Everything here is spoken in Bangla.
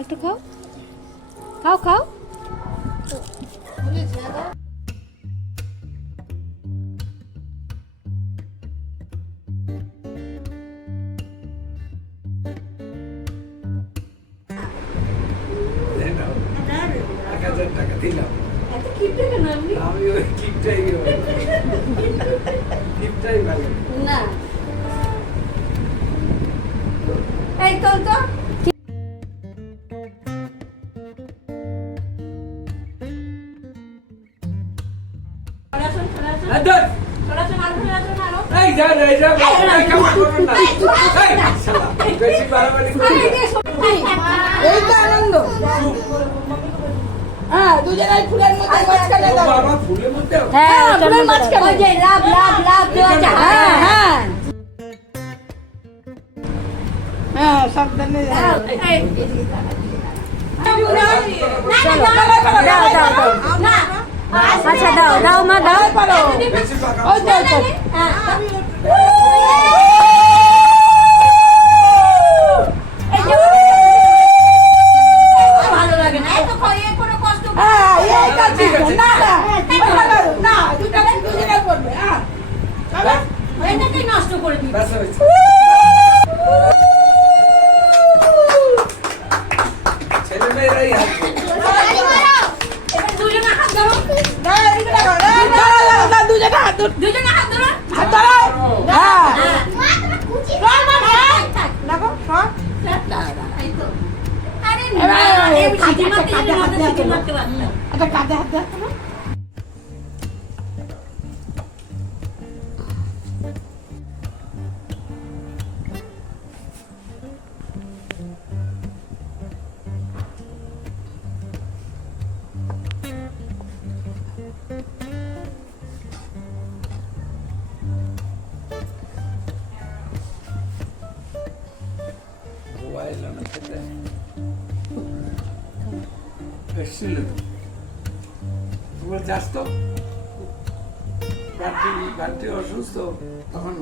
একটু খাও খাও খাও টাকা দিলাম আমি ওই কিপটাই ভালো না এই তো তো এই যা কেমন করুন না বেশি বাড়াবাড়ি এই তো আনন্দ হ্যাঁ দুজনের ফুলের মধ্যে মাঝখানে দাও বাবা ফুলের মধ্যে হ্যাঁ ফুলের মাঝখানে ওই যে লাভ লাভ লাভ দেওয়া আছে হ্যাঁ হ্যাঁ হ্যাঁ সাবধানে দাও না আচ্ছা দাও দাও মা দাও পারো বেশি পাকা ওই তো ভালো লাগে না এত খাইয়ে কোনো কষ্ট হ্যাঁ এই কাছে না না দুজনে করবে হ্যাঁ এটাকেই নষ্ট করে দিই ব্যাস হয়েছে ছেলে মেয়েরাই হাসবে দুজনে হাত ধরো দুজনে হাত ধরো দুজনে হাত ধরো হাত ধরো হ্যাঁ দেখো সব আরে না এই কাজে মারতে পারতাম এটা কাঁধে হাত দেখো না মোবাইল না খেতে এসছিল তোমরা যাস তো বান্টি অসুস্থ তখন